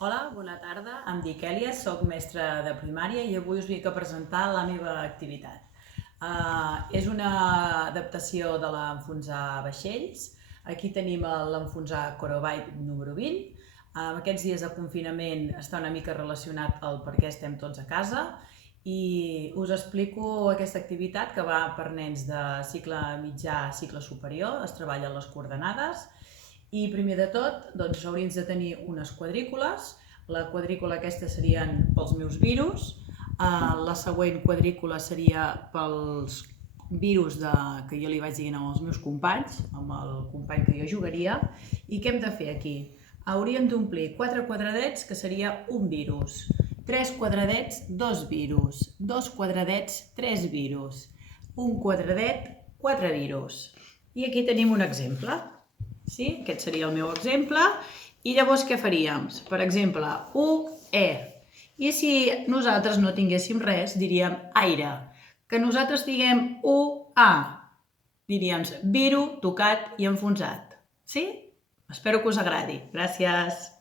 Hola, bona tarda. Em dic Èlia, soc mestra de primària i avui us vinc a presentar la meva activitat. És una adaptació de l'enfonsar vaixells. Aquí tenim l'enfonsar Corobite número 20. Amb aquests dies de confinament està una mica relacionat al per què estem tots a casa i us explico aquesta activitat que va per nens de cicle mitjà a cicle superior. Es treballen les coordenades i primer de tot doncs, hauríem de tenir unes quadrícules. La quadrícula aquesta serien pels meus virus, la següent quadrícula seria pels virus que jo li vaig dient als meus companys, amb el company que jo jugaria. I què hem de fer aquí? Hauríem d'omplir 4 quadradets, que seria un virus, 3 quadradets, 2 virus, 2 quadradets, 3 virus, un quadradet, 4 virus. I aquí tenim un exemple. Sí? Aquest seria el meu exemple. I llavors què faríem? Per exemple, U, E. I si nosaltres no tinguéssim res, diríem aire. Que nosaltres diguem U, A. Diríem viru, tocat i enfonsat. Sí? Espero que us agradi. Gràcies.